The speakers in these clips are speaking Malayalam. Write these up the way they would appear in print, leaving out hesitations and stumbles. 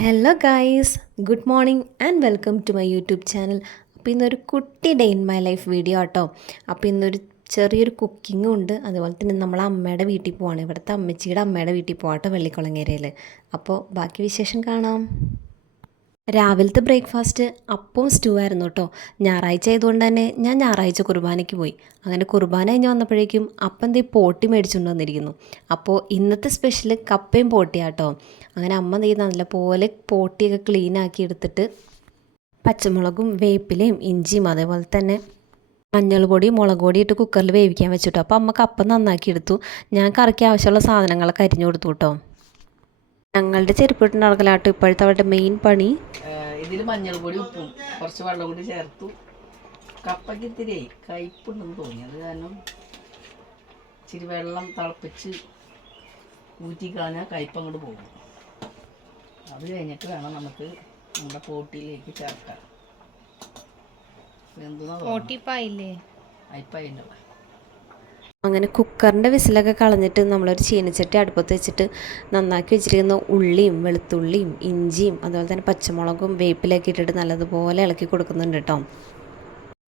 Hello guys, good morning and welcome to my YouTube channel. അപ്പോൾ ഇന്നൊരു കുട്ടി day in my life video ആട്ടോ. അപ്പോൾ ഇന്നൊരു ചെറിയൊരു കുക്കിങ്ങും ഉണ്ട്. അതുപോലെ തന്നെ നമ്മളെ അമ്മയുടെ വീട്ടിൽ പോവാണ്. ഇവിടുത്തെ അമ്മച്ചിയുടെ അമ്മയുടെ വീട്ടിൽ പോവാട്ടോ, വെള്ളിക്കുളങ്ങരയിൽ. അപ്പോൾ ബാക്കി വിശേഷം കാണാം. രാവിലത്തെ ബ്രേക്ക്ഫാസ്റ്റ് അപ്പവും സ്റ്റൂ ആയിരുന്നു കേട്ടോ. ഞായറാഴ്ച ആയതുകൊണ്ട് തന്നെ ഞാൻ ഞായറാഴ്ച കുർബാനയ്ക്ക് പോയി. അങ്ങനെ കുർബാന കഴിഞ്ഞ് വന്നപ്പോഴേക്കും അപ്പം ദേ പോട്ടി മേടിച്ചുകൊണ്ട് വന്നിരിക്കുന്നു. അപ്പോൾ ഇന്നത്തെ സ്പെഷ്യൽ കപ്പയും പോട്ടിയാട്ടോ. അങ്ങനെ അമ്മ ദേ നല്ലപോലെ പോട്ടിയൊക്കെ ക്ലീൻ ആക്കി എടുത്തിട്ട് പച്ചമുളകും വേപ്പിലയും ഇഞ്ചിയും അതേപോലെ തന്നെ മഞ്ഞൾ പൊടി മുളക് പൊടി ഇട്ട് കുക്കറിൽ വേവിക്കാൻ വെച്ചിട്ടോ. അപ്പോൾ അമ്മ കപ്പ നന്നാക്കി എടുത്തു. ഞാൻ കറിക്ക് ആവശ്യമുള്ള സാധനങ്ങളൊക്കെ അരിഞ്ഞു കൊടുത്തു കേട്ടോ. ഞങ്ങളുടെ ചെരുപ്പിട്ടുണ്ടാക്കലാട്ടോ ഇപ്പോഴത്തെ അവരുടെ മെയിൻ പണി. ഇതിൽ മഞ്ഞൾ പൊടി ഉപ്പും കുറച്ച് വെള്ളം കൂടി ചേർത്തു. കപ്പയ്ക്ക് ഇത്തിരി കയ്പുണ്ടെന്ന് തോന്നി, അത് കാരണം ഇച്ചിരി വെള്ളം തിളപ്പിച്ച് ഊറ്റിക്കളഞ്ഞാൽ കയ്പ് അങ്ങോട്ട് പോകും. അത് കഴിഞ്ഞിട്ട് വേണം നമുക്ക് നമ്മുടെ പോട്ടിയിലേക്ക് ചേർക്കാൻ. അയിപ്പായില്ലേ അങ്ങനെ കുക്കറിൻ്റെ വിസിലൊക്കെ കളഞ്ഞിട്ട് നമ്മളൊരു ചീനച്ചട്ടി അടുപ്പത്ത് വെച്ചിട്ട് നന്നാക്കി വെച്ചിരിക്കുന്ന ഉള്ളിയും വെളുത്തുള്ളിയും ഇഞ്ചിയും അതുപോലെ തന്നെ പച്ചമുളകും വേപ്പിലൊക്കെ ഇട്ടിട്ട് നല്ലതുപോലെ ഇളക്കി കൊടുക്കുന്നുണ്ട് കേട്ടോ.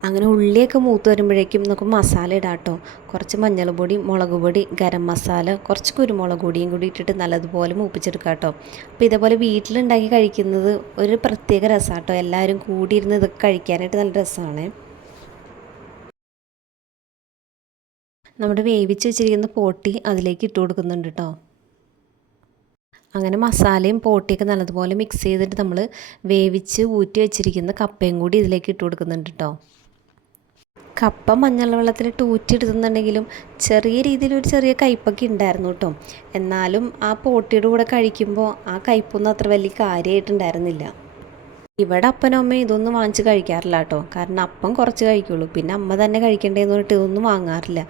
അങ്ങനെ ഉള്ളിയൊക്കെ മൂത്ത് വരുമ്പോഴേക്കും നമുക്ക് മസാല ഇടാം കേട്ടോ. കുറച്ച് മഞ്ഞൾപ്പൊടി, മുളക് പൊടി, ഗരം മസാല, കുറച്ച് കുരുമുളക് പൊടിയും കൂടി ഇട്ടിട്ട് നല്ലതുപോലെ മൂപ്പിച്ചെടുക്കാം കേട്ടോ. അപ്പോൾ ഇതേപോലെ വീട്ടിലുണ്ടാക്കി കഴിക്കുന്നത് ഒരു പ്രത്യേക രസമാണ് കേട്ടോ. എല്ലാവരും കൂടിയിരുന്ന് ഇതൊക്കെ കഴിക്കാനായിട്ട് നല്ല രസമാണ്. നമ്മുടെ വേവിച്ച് വെച്ചിരിക്കുന്ന പോട്ടി അതിലേക്ക് ഇട്ട് കൊടുക്കുന്നുണ്ട് കേട്ടോ. അങ്ങനെ മസാലയും പോട്ടിയൊക്കെ നല്ലതുപോലെ മിക്സ് ചെയ്തിട്ട് നമ്മൾ വേവിച്ച് ഊറ്റി വെച്ചിരിക്കുന്ന കപ്പയും കൂടി ഇതിലേക്ക് ഇട്ട് കൊടുക്കുന്നുണ്ട് കേട്ടോ. കപ്പ മഞ്ഞൾ വെള്ളത്തിലിട്ട് ഊറ്റിയെടുത്തുന്നുണ്ടെങ്കിലും ചെറിയ രീതിയിൽ ഒരു ചെറിയ കയ്പ്പൊക്കെ ഉണ്ടായിരുന്നു കേട്ടോ. എന്നാലും ആ പോട്ടിയുടെ കൂടെ കഴിക്കുമ്പോൾ ആ കയ്പ്പൊന്നും അത്ര വലിയ കാര്യമായിട്ടുണ്ടായിരുന്നില്ല. ഇവിടെ അപ്പനും അമ്മയും ഇതൊന്നും വാങ്ങിച്ച് കഴിക്കാറില്ല കേട്ടോ. കാരണം അപ്പം കുറച്ച് കഴിക്കുള്ളൂ, പിന്നെ അമ്മ തന്നെ കഴിക്കേണ്ടതെന്ന് പറഞ്ഞിട്ട് ഇതൊന്നും വാങ്ങാറില്ല.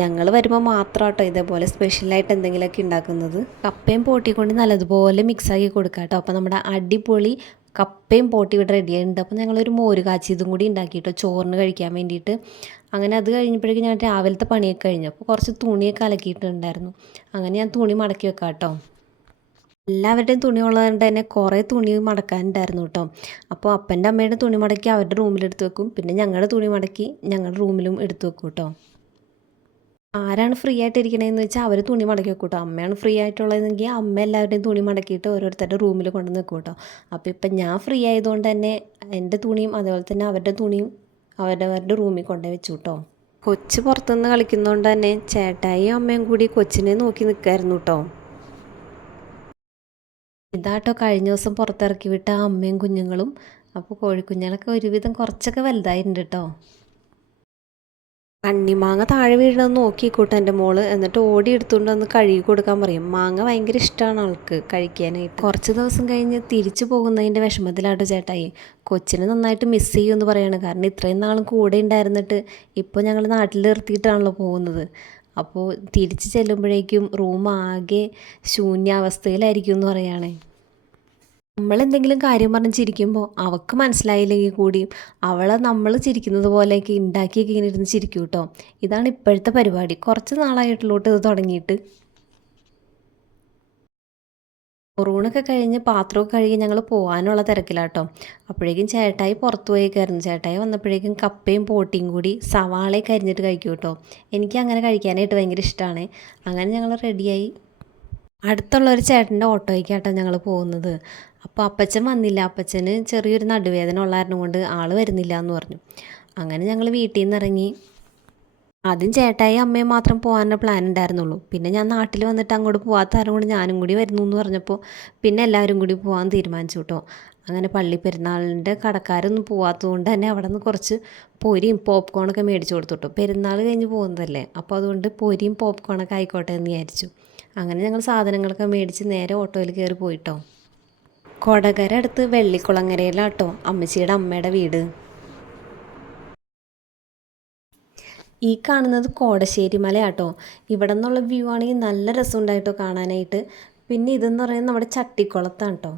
ഞങ്ങൾ വരുമ്പോൾ മാത്രം കേട്ടോ ഇതേപോലെ സ്പെഷ്യലായിട്ട് എന്തെങ്കിലുമൊക്കെ ഉണ്ടാക്കുന്നത്. കപ്പയും പോട്ടിക്കൊണ്ട് നല്ലതുപോലെ മിക്സാക്കി കൊടുക്കാം കേട്ടോ. അപ്പോൾ നമ്മുടെ അടിപൊളി കപ്പയും പോട്ടി ഇവിടെ റെഡി ആയിട്ടുണ്ട്. അപ്പോൾ ഞങ്ങളൊരു മോര് കാച്ചിയതും കൂടി ഉണ്ടാക്കി കേട്ടോ, ചോറിന് കഴിക്കാൻ വേണ്ടിയിട്ട്. അങ്ങനെ അത് കഴിഞ്ഞപ്പോഴേക്കും ഞാൻ രാവിലത്തെ പണിയൊക്കെ കഴിഞ്ഞു. അപ്പോൾ കുറച്ച് തുണിയൊക്കെ അലക്കിയിട്ടുണ്ടായിരുന്നു. അങ്ങനെ ഞാൻ തുണി മടക്കി വെക്കാം കേട്ടോ. എല്ലാവരുടെയും തുണി ഉള്ളതുകൊണ്ട് തന്നെ കുറേ തുണി മടക്കാനുണ്ടായിരുന്നു കേട്ടോ. അപ്പോൾ അപ്പൻ്റെ അമ്മയുടെ തുണി മടക്കി അവരുടെ റൂമിലെടുത്ത് വെക്കും, പിന്നെ ഞങ്ങളുടെ തുണി മടക്കി ഞങ്ങളുടെ റൂമിലും എടുത്ത് വെക്കും കേട്ടോ. ആരാണ് ഫ്രീ ആയിട്ടിരിക്കണതെന്ന് വെച്ചാൽ അവർ തുണി മടക്കി വെക്കും കേട്ടോ. അമ്മയാണ് ഫ്രീ ആയിട്ടുള്ളതെങ്കിൽ അമ്മ എല്ലാവരുടെയും തുണി മടക്കിയിട്ട് ഓരോരുത്തരുടെ റൂമിൽ കൊണ്ടു വെക്കും കേട്ടോ. അപ്പോൾ ഇപ്പം ഞാൻ ഫ്രീ ആയതുകൊണ്ട് തന്നെ എൻ്റെ തുണിയും അതുപോലെ തന്നെ അവരുടെ തുണിയും അവരവരുടെ റൂമിൽ കൊണ്ടുപോയി വെച്ചു കേട്ടോ. കൊച്ച് പുറത്തുനിന്ന് കളിക്കുന്നതുകൊണ്ട് തന്നെ ചേട്ടായിയും അമ്മയും കൂടി കൊച്ചിനെ നോക്കി നിൽക്കായിരുന്നു കേട്ടോ. ഇതാട്ടോ കഴിഞ്ഞ ദിവസം പുറത്തിറക്കി വിട്ട അമ്മയും കുഞ്ഞുങ്ങളും. അപ്പോൾ കോഴിക്കുഞ്ഞുങ്ങളൊക്കെ ഒരുവിധം കുറച്ചൊക്കെ വലുതായിട്ടുണ്ട് കേട്ടോ. കണ്ണിമാങ്ങ താഴെ വീഴണമെന്ന് നോക്കിക്കൂട്ടെ എൻ്റെ മോള്. എന്നിട്ട് ഓടി എടുത്തുകൊണ്ട് വന്ന് കഴുകി കൊടുക്കാൻ പറയും. മാങ്ങ ഭയങ്കര ഇഷ്ടമാണ് ആൾക്ക് കഴിക്കാനായിട്ട്. കുറച്ച് ദിവസം കഴിഞ്ഞ് തിരിച്ചു പോകുന്നതിൻ്റെ വിഷമത്തിലാട്ടോ ചേട്ടായി. കൊച്ചിനെ നന്നായിട്ട് മിസ് ചെയ്യുമെന്ന് പറയാണ്. കാരണം ഇത്രയും നാളും കൂടെ ഉണ്ടായിരുന്നിട്ട് ഇപ്പോൾ ഞങ്ങൾ നാട്ടിൽ നിർത്തിയിട്ടാണല്ലോ പോകുന്നത്. അപ്പോൾ തിരിച്ച് ചെല്ലുമ്പോഴേക്കും റൂം ആകെ ശൂന്യാവസ്ഥയിലായിരിക്കും എന്ന് പറയുകയാണേ. നമ്മളെന്തെങ്കിലും കാര്യം പറഞ്ഞ് ചിരിക്കുമ്പോൾ അവൾക്ക് മനസ്സിലായില്ലെങ്കിൽ കൂടിയും അവളെ നമ്മൾ ചിരിക്കുന്നത് പോലെയൊക്കെ ഉണ്ടാക്കിയൊക്കെ ഇങ്ങനെ ഇരുന്ന് ചിരിക്കും കേട്ടോ. ഇതാണ് ഇപ്പോഴത്തെ പരിപാടി. കുറച്ച് നാളായിട്ടുള്ളൂട്ട് ഇത് തുടങ്ങിയിട്ട്. കൊറോണൊക്കെ കഴിഞ്ഞ് പാത്രമൊക്കെ കഴുകി ഞങ്ങൾ പോകാനുള്ള തിരക്കിലാട്ടോ. അപ്പോഴേക്കും ചേട്ടായി പുറത്തു പോയേക്കായിരുന്നു. ചേട്ടായി വന്നപ്പോഴേക്കും കപ്പയും പോട്ടിയും കൂടി സവാളയൊക്കെ അരിഞ്ഞിട്ട് കഴിക്കും കേട്ടോ. എനിക്ക് അങ്ങനെ കഴിക്കാനായിട്ട് ഭയങ്കര ഇഷ്ടമാണ്. അങ്ങനെ ഞങ്ങൾ റെഡിയായി അടുത്തുള്ള ഒരു ചേട്ടൻ്റെ ഓട്ടോയ്ക്കാട്ടോ ഞങ്ങൾ പോകുന്നത്. അപ്പോൾ അപ്പച്ചൻ വന്നില്ല. അപ്പച്ചന് ചെറിയൊരു നടുവേദന ഉള്ളായിരുന്നു കൊണ്ട് ആൾ വരുന്നില്ല എന്ന് പറഞ്ഞു. അങ്ങനെ ഞങ്ങൾ വീട്ടിൽ നിന്ന് ഇറങ്ങി. ആദ്യം ചേട്ടായി അമ്മയും മാത്രം പോകാനുള്ള പ്ലാൻ ഉണ്ടായിരുന്നുള്ളൂ. പിന്നെ ഞാൻ നാട്ടിൽ വന്നിട്ട് അങ്ങോട്ട് പോകാത്ത കാരണം കൊണ്ട് ഞാനും കൂടി വരുന്നു എന്ന് പറഞ്ഞപ്പോൾ പിന്നെ എല്ലാവരും കൂടി പോകാൻ തീരുമാനിച്ചു കേട്ടോ. അങ്ങനെ പള്ളി പെരുന്നാളിൻ്റെ കടക്കാരൊന്നും പോകാത്തത് കൊണ്ട് തന്നെ അവിടെ നിന്ന് കുറച്ച് പൊരിയും പോപ്കോണൊക്കെ മേടിച്ചു കൊടുത്തു കേട്ടോ. പെരുന്നാൾ കഴിഞ്ഞ് പോകുന്നതല്ലേ, അപ്പോൾ അതുകൊണ്ട് പൊരിയും പോപ്കോണൊക്കെ ആയിക്കോട്ടെ എന്ന് വിചാരിച്ചു. അങ്ങനെ ഞങ്ങൾ സാധനങ്ങളൊക്കെ മേടിച്ച് നേരെ ഓട്ടോയിൽ കയറി പോയിട്ടോ. കൊടകര അടുത്ത് വെള്ളിക്കുളങ്ങരയിലാട്ടോ അമ്മച്ചിയുടെ അമ്മയുടെ വീട്. ഈ കാണുന്നത് കോടശ്ശേരി മലയാട്ടോ. ഇവിടെ നിന്നുള്ള വ്യൂ ആണെങ്കിൽ നല്ല രസമുണ്ടായിട്ടോ കാണാനായിട്ട്. പിന്നെ ഇതെന്ന് പറയുന്നത് നമ്മുടെ ചട്ടിക്കുളത്താണ് കേട്ടോ.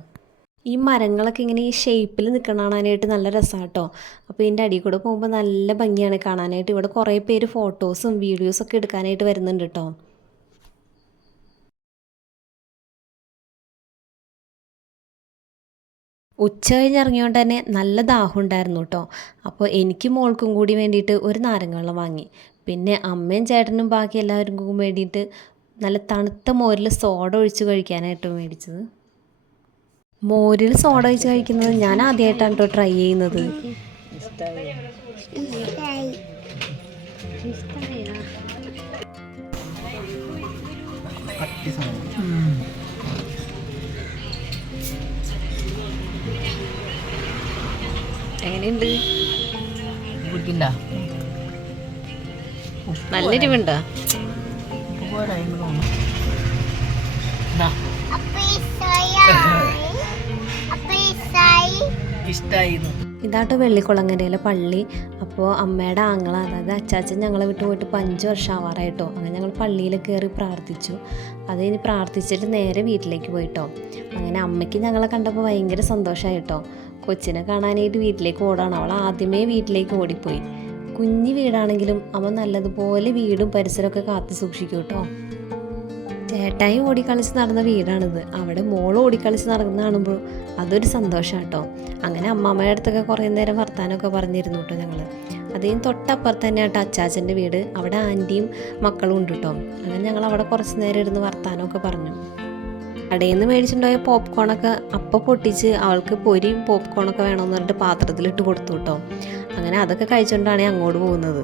ഈ മരങ്ങളൊക്കെ ഇങ്ങനെ ഈ ഷേപ്പിൽ നിൽക്കണ കാണാനായിട്ട് നല്ല രസമാണ് കേട്ടോ. അപ്പോൾ ഇതിൻ്റെ അടിയിൽ കൂടെ പോകുമ്പോൾ നല്ല ഭംഗിയാണ് കാണാനായിട്ട്. ഇവിടെ കുറേ പേര് ഫോട്ടോസും വീഡിയോസൊക്കെ എടുക്കാനായിട്ട് വരുന്നുണ്ട് കേട്ടോ. ഉച്ച കഴിഞ്ഞ് ഇറങ്ങിയോണ്ട് തന്നെ നല്ല ദാഹം ഉണ്ടായിരുന്നു കേട്ടോ. അപ്പോൾ എനിക്ക് മോൾക്കും കൂടി വേണ്ടിയിട്ട് ഒരു നാരങ്ങ വെള്ളം വാങ്ങി. പിന്നെ അമ്മയും ചേട്ടനും ബാക്കി എല്ലാവർക്കും വേണ്ടിയിട്ട് നല്ല തണുത്ത മോരിൽ സോഡ ഒഴിച്ച് കഴിക്കാനായിട്ട് മേടിച്ചത്. മോരിൽ സോഡ ഒഴിച്ച് കഴിക്കുന്നത് ഞാൻ ആദ്യമായിട്ടാണ് കേട്ടോ ട്രൈ ചെയ്യുന്നത്. എങ്ങനെയുണ്ട്? നല്ല എരിവുണ്ടോ? ഇതാട്ടോ വെള്ളിക്കുളങ്ങരയിലെ പള്ളി. അപ്പോൾ അമ്മയുടെ ആങ്ങള, അതായത് അച്ചാച്ചൻ ഞങ്ങളെ വിട്ട് പോയിട്ട് 5 വർഷം ആവാറായിട്ടോ. അങ്ങനെ ഞങ്ങൾ പള്ളിയിൽ കയറി പ്രാർത്ഥിച്ചു. അത് കഴിഞ്ഞ് പ്രാർത്ഥിച്ചിട്ട് നേരെ വീട്ടിലേക്ക് പോയിട്ടോ. അങ്ങനെ അമ്മയ്ക്ക് ഞങ്ങളെ കണ്ടപ്പോൾ ഭയങ്കര സന്തോഷമായിട്ടോ. കൊച്ചിനെ കാണാനായിട്ട് വീട്ടിലേക്ക് ഓടാണ്. അവൾ ആദ്യമേ വീട്ടിലേക്ക് ഓടിപ്പോയി. കുഞ്ഞു വീടാണെങ്കിലും അമ്മ നല്ലതുപോലെ വീടും പരിസരമൊക്കെ കാത്തു സൂക്ഷിക്കും കേട്ടോ. ചേട്ടായി ഓടിക്കളിച്ച് നടന്ന വീടാണിത്. അവിടെ മോൾ ഓടിക്കളിച്ച് നടക്കുന്ന കാണുമ്പോൾ അതൊരു സന്തോഷം കേട്ടോ. അങ്ങനെ അമ്മാമ്മയുടെ അടുത്തൊക്കെ കുറേ നേരം വർത്താനമൊക്കെ പറഞ്ഞിരുന്നു കേട്ടോ ഞങ്ങൾ. അതിന് തൊട്ടപ്പുറത്ത് തന്നെ കേട്ടോ അച്ചാച്ചൻ്റെ വീട്. അവിടെ ആൻറ്റിയും മക്കളും ഉണ്ട് കേട്ടോ. അങ്ങനെ ഞങ്ങൾ അവിടെ കുറച്ച് നേരം ഇരുന്ന് വർത്താനമൊക്കെ പറഞ്ഞു. കടയിൽ നിന്ന് മേടിച്ചിട്ടുണ്ടായ പോപ്കോണൊക്കെ അപ്പം പൊട്ടിച്ച് അവൾക്ക് പൊരിയും പോപ്കോണൊക്കെ വേണമെന്ന് പറഞ്ഞിട്ട് പാത്രത്തിലിട്ട് കൊടുത്തു കേട്ടോ. അങ്ങനെ അതൊക്കെ കഴിച്ചുകൊണ്ടാണ് അങ്ങോട്ട് പോകുന്നത്.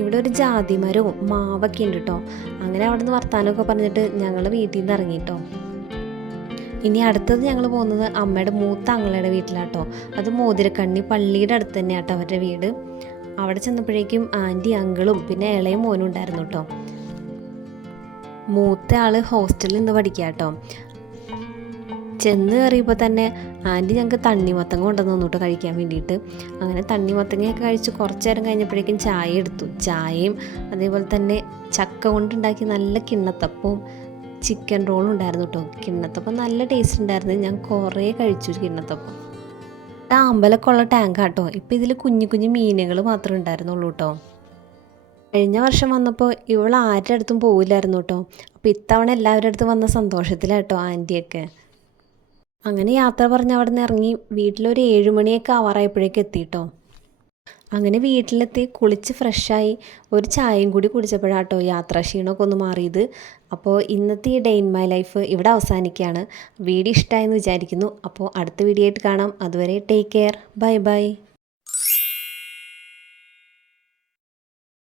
ഇവിടെ ഒരു ജാതി മരവും മാവൊക്കെ ഉണ്ട് കേട്ടോ. അങ്ങനെ അവിടെ നിന്ന് വർത്താനമൊക്കെ പറഞ്ഞിട്ട് ഞങ്ങൾ വീട്ടിൽ നിന്ന് ഇറങ്ങിട്ടോ. ഇനി അടുത്തത് ഞങ്ങൾ പോകുന്നത് അമ്മയുടെ മൂത്ത ആങ്ങളയുടെ വീട്ടിലാട്ടോ. അത് മോതിരക്കണ്ണി പള്ളിയുടെ അടുത്ത് തന്നെയാട്ടോ അവരുടെ വീട്. അവിടെ ചെന്നപ്പോഴേക്കും ആൻറ്റി അങ്കിളും പിന്നെ ഇളയ മോനും ഉണ്ടായിരുന്നു കേട്ടോ. മൂത്ത ആൾ ഹോസ്റ്റലിൽ നിന്ന് പഠിക്കുക കേട്ടോ. ചെന്ന് കയറിയപ്പോൾ തന്നെ ആൻറ്റി ഞങ്ങൾക്ക് തണ്ണിമത്തങ്ങ കൊണ്ടുവന്ന് തന്നു കേട്ടോ കഴിക്കാൻ വേണ്ടിയിട്ട്. അങ്ങനെ തണ്ണിമത്തങ്ങയൊക്കെ കഴിച്ച് കുറച്ച് നേരം കഴിഞ്ഞപ്പോഴേക്കും ചായ എടുത്തു. ചായയും അതേപോലെ തന്നെ ചക്ക കൊണ്ടുണ്ടാക്കി നല്ല കിണ്ണത്തപ്പവും ചിക്കൻ റോളും ഉണ്ടായിരുന്നു കേട്ടോ. കിണ്ണത്തപ്പം നല്ല ടേസ്റ്റ് ഉണ്ടായിരുന്നു. ഞാൻ കുറേ കഴിച്ചു കിണ്ണത്തപ്പം. അമ്പലമൊക്കെയുള്ള ടാങ്ക് കേട്ടോ. ഇപ്പം ഇതിൽ കുഞ്ഞു കുഞ്ഞു മീനുകൾ മാത്രമേ ഉണ്ടായിരുന്നുള്ളൂ കേട്ടോ. കഴിഞ്ഞ വർഷം വന്നപ്പോൾ ഇവൾ ആരുടെ അടുത്തും പോവില്ലായിരുന്നു കേട്ടോ. അപ്പോൾ ഇത്തവണ എല്ലാവരുടെ അടുത്തും വന്ന സന്തോഷത്തിലാട്ടോ ആൻറ്റിയൊക്കെ. അങ്ങനെ യാത്ര പറഞ്ഞ് അവിടെ നിന്ന് ഇറങ്ങി വീട്ടിലൊരു 7 മണിയൊക്കെ ആവാറായപ്പോഴേക്ക് എത്തിയിട്ടോ. അങ്ങനെ വീട്ടിലെത്തി കുളിച്ച് ഫ്രഷായി ഒരു ചായയും കൂടി കുടിച്ചപ്പോഴാട്ടോ യാത്രാക്ഷീണമൊക്കെ ഒന്ന് മാറിയത്. അപ്പോൾ ഇന്നത്തെ ഈ ഡേ ഇൻ മൈ ലൈഫ് ഇവിടെ അവസാനിക്കുകയാണ്. വീഡിയോ ഇഷ്ടമായെന്ന് വിചാരിക്കുന്നു. അപ്പോൾ അടുത്ത വീഡിയോ ആയിട്ട് കാണാം. അതുവരെ ടേക്ക് കെയർ. Bye bye.